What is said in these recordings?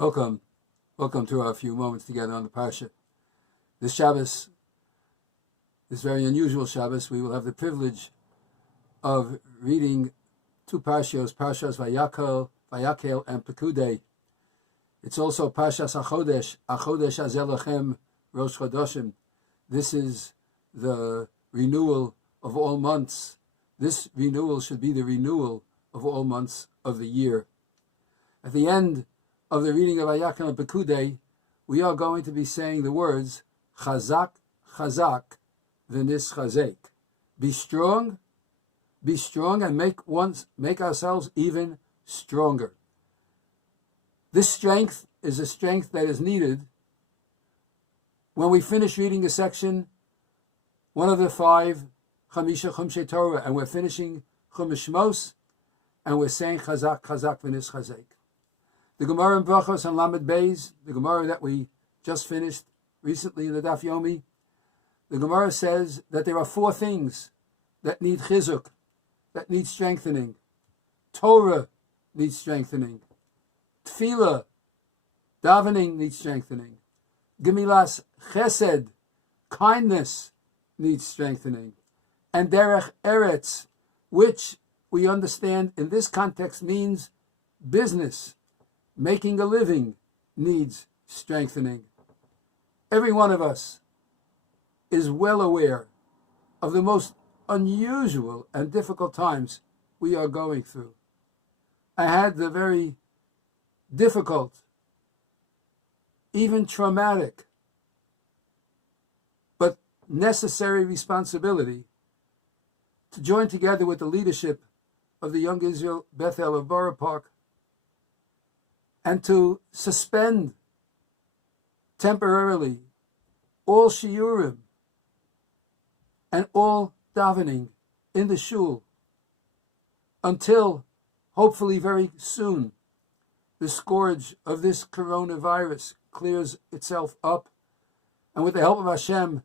Welcome to our few moments together on the Parsha. This Shabbos, this very unusual Shabbos, we will have the privilege of reading two Parshas, Vayakhel, and Pekudai. It's also Parshas Hachodesh, Azelachem, Rosh Chodoshim. This is the renewal of all months. This renewal should be the renewal of all months of the year. At the end of the reading of Vayakhel and Pekudai, we are going to be saying the words Chazak, Chazak, Venischazek. Be strong, and make ourselves even stronger. This strength is a strength that is needed when we finish reading a section, one of the 5 Chamisha Chumshei Torah, and we're finishing Chumash Shmos, and we're saying Chazak, Chazak, Venischazek. The Gemara in Brachos and Lamed Beis, the Gemara that we just finished recently in the Daf Yomi, the Gemara says that there are 4 things that need chizuk, that need strengthening. Torah needs strengthening. Tefillah, davening needs strengthening. Gemilas chesed, kindness needs strengthening. And derech eretz, which we understand in this context means business, making a living, needs strengthening. Every one of us is well aware of the most unusual and difficult times we are going through. I had the very difficult, even traumatic, but necessary responsibility to join together with the leadership of the Young Israel Bethel of Borough Park and to suspend temporarily all shiurim and all davening in the shul until, hopefully very soon, the scourge of this coronavirus clears itself up, and with the help of Hashem,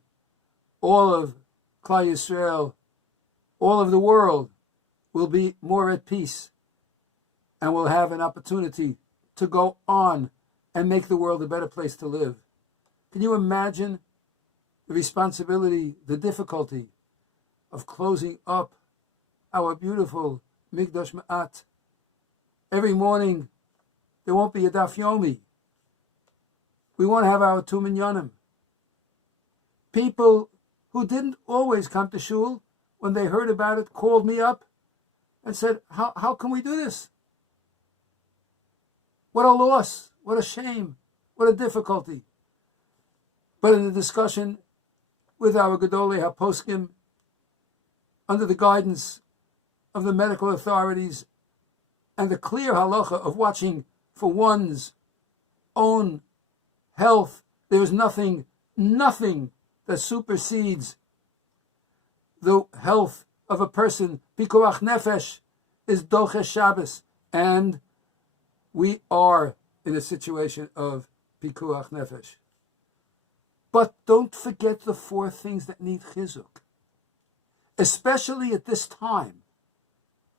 all of Klal Yisrael, all of the world will be more at peace and will have an opportunity to go on and make the world a better place to live. Can you imagine the responsibility, the difficulty of closing up our beautiful Mikdash Ma'at? Every morning, there won't be a Daf Yomi. We won't have our 2 minyanim. People who didn't always come to shul, when they heard about it, called me up and said, how can we do this? What a loss, what a shame, what a difficulty. But in the discussion with our Gedolei HaPoskim, under the guidance of the medical authorities and the clear halacha of watching for one's own health, there is nothing that supersedes the health of a person. Pikuach nefesh is doches Shabbos, and we are in a situation of pikuach nefesh. But don't forget the 4 things that need chizuk. Especially at this time.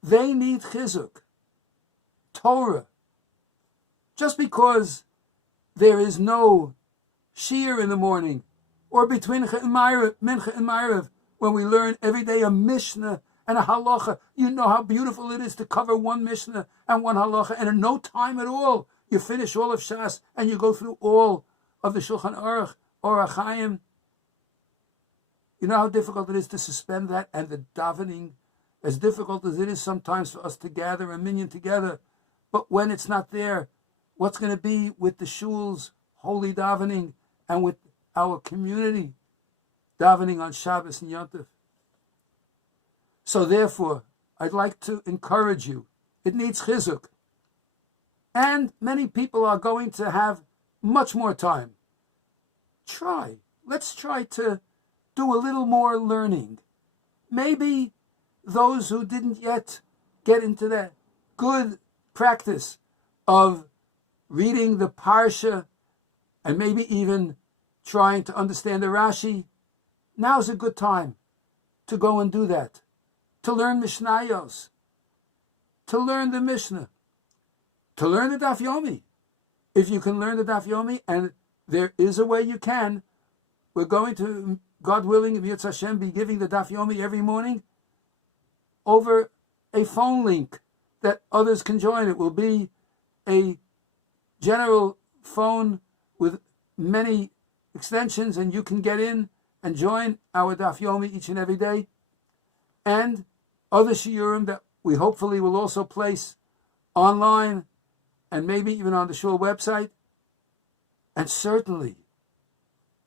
They need chizuk. Torah. Just because there is no shiur in the morning, or between Mincha and Ma'ariv, when we learn every day a Mishnah and a halacha, you know how beautiful it is to cover 1 Mishnah and 1 halacha, and in no time at all, you finish all of Shas and you go through all of the Shulchan Aruch or Achayim. You know how difficult it is to suspend that, and the davening, as difficult as it is sometimes for us to gather a minyan together. But when it's not there, what's going to be with the shul's holy davening and with our community davening on Shabbos and Yom Tov? So therefore, I'd like to encourage you. It needs chizuk. And many people are going to have much more time. Let's try to do a little more learning. Maybe those who didn't yet get into that good practice of reading the Parsha and maybe even trying to understand the Rashi, now's a good time to go and do that. To learn Mishnayos, to learn the Mishnah, to learn the Daf Yomi. If you can learn the Daf Yomi, and there is a way you can, we're going to, God willing, Yirtzeh Hashem, be giving the Daf Yomi every morning over a phone link that others can join. It will be a general phone with many extensions, and you can get in and join our Daf Yomi each and every day. And other shiurim that we hopefully will also place online and maybe even on the shul website. And certainly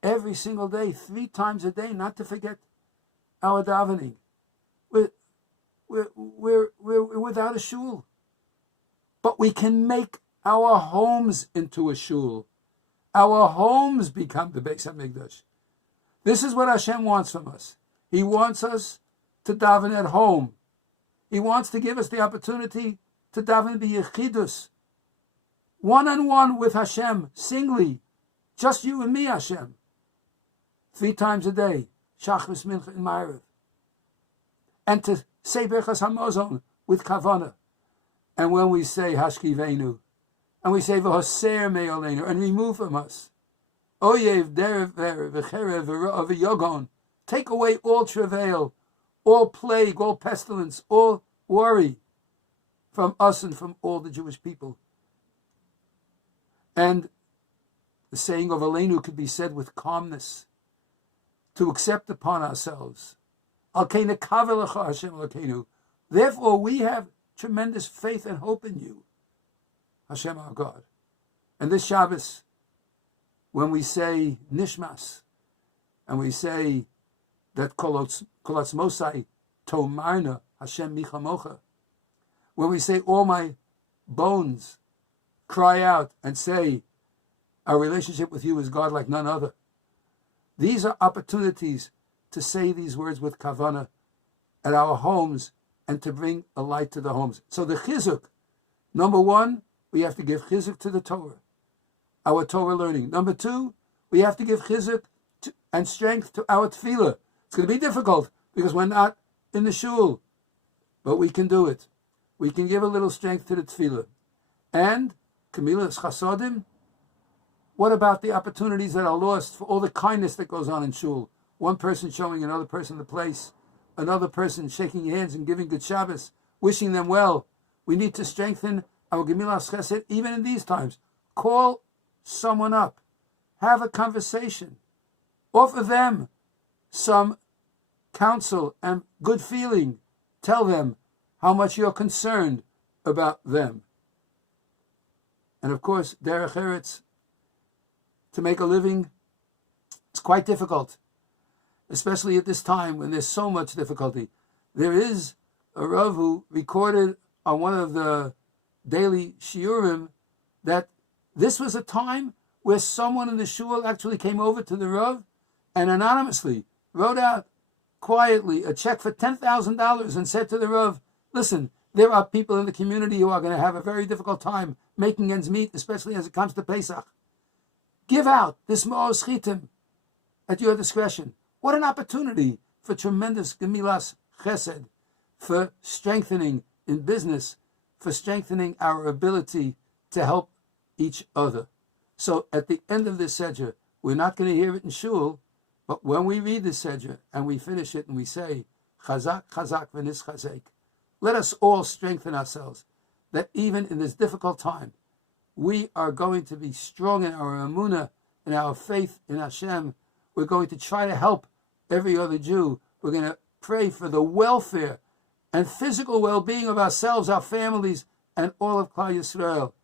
every single day, 3 times a day, not to forget our davening. We're without a shul, but we can make our homes into a shul. Our homes become the Beis HaMikdash. This is what Hashem wants from us. He wants us to daven at home. He wants to give us the opportunity to daven b'yechidus, one-on-one with Hashem, singly, just you and me, Hashem, 3 times a day, Shachris, Mincha, and Ma'ariv, and to say Berchas Hamazon with Kavanah. And when we say Hashkivenu, and we say V'hoser me'olenu, and remove from us Oyev, Derev, V'cherev, V'ra'av, V'yogon, take away all travail, all plague, all pestilence, all worry from us and from all the Jewish people. And the saying of Aleinu could be said with calmness, to accept upon ourselves. Therefore, we have tremendous faith and hope in you, Hashem our God. And this Shabbos, when we say Nishmas, and we say that Kolatz Mosai Tomarna Hashem Michamocha, when we say all my bones cry out and say our relationship with you is God like none other. These are opportunities to say these words with kavanah at our homes and to bring a light to the homes. So the chizuk, number 1, we have to give chizuk to the Torah, our Torah learning. Number 2, we have to give chizuk and strength to our tefillah. It's going to be difficult because we're not in the shul, but we can do it. We can give a little strength to the tefillah. And Kamilas Chasodim, what about the opportunities that are lost for all the kindness that goes on in shul? One person showing another person the place, another person shaking hands and giving good Shabbos, wishing them well. We need to strengthen our Gemilas Chesed even in these times. Call someone up, have a conversation, offer them some counsel and good feeling. Tell them how much you're concerned about them. And of course, Derech Eretz, to make a living, it's quite difficult, especially at this time when there's so much difficulty. There is a Rav who recorded on one of the daily shiurim that this was a time where someone in the shul actually came over to the Rav and anonymously wrote out quietly a check for $10,000 and said to the Rav, listen, there are people in the community who are going to have a very difficult time making ends meet, especially as it comes to Pesach. Give out this Ma'os Chitim at your discretion. What an opportunity for tremendous Gemilas Chesed, for strengthening in business, for strengthening our ability to help each other. So at the end of this Sedra, we're not going to hear it in shul, but when we read the Sedra and we finish it and we say, Chazak, Chazak, Venischazek, let us all strengthen ourselves, that even in this difficult time, we are going to be strong in our emunah, in our faith in Hashem. We're going to try to help every other Jew. We're going to pray for the welfare and physical well-being of ourselves, our families, and all of Klal Yisrael.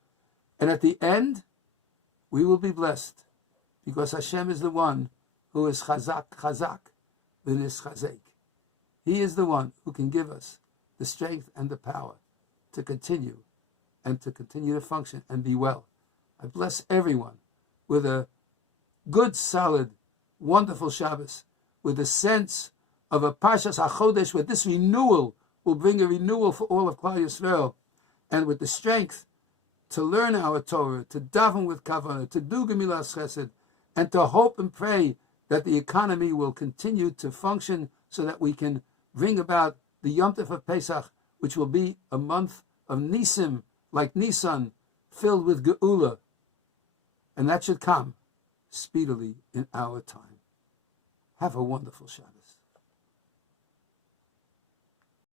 And at the end, we will be blessed, because Hashem is the one who is Chazak, Chazak, Venischazek. He is the one who can give us the strength and the power to continue and to continue to function and be well. I bless everyone with a good, solid, wonderful Shabbos, with a sense of a Parshas Hachodesh, where this renewal will bring a renewal for all of Klal Yisrael, and with the strength to learn our Torah, to daven with kavanah, to do Gemilas Chesed, and to hope and pray that the economy will continue to function so that we can bring about the Yom Tov of Pesach, which will be a month of Nisim, like Nisan, filled with Geula. And that should come speedily in our time. Have a wonderful Shabbos.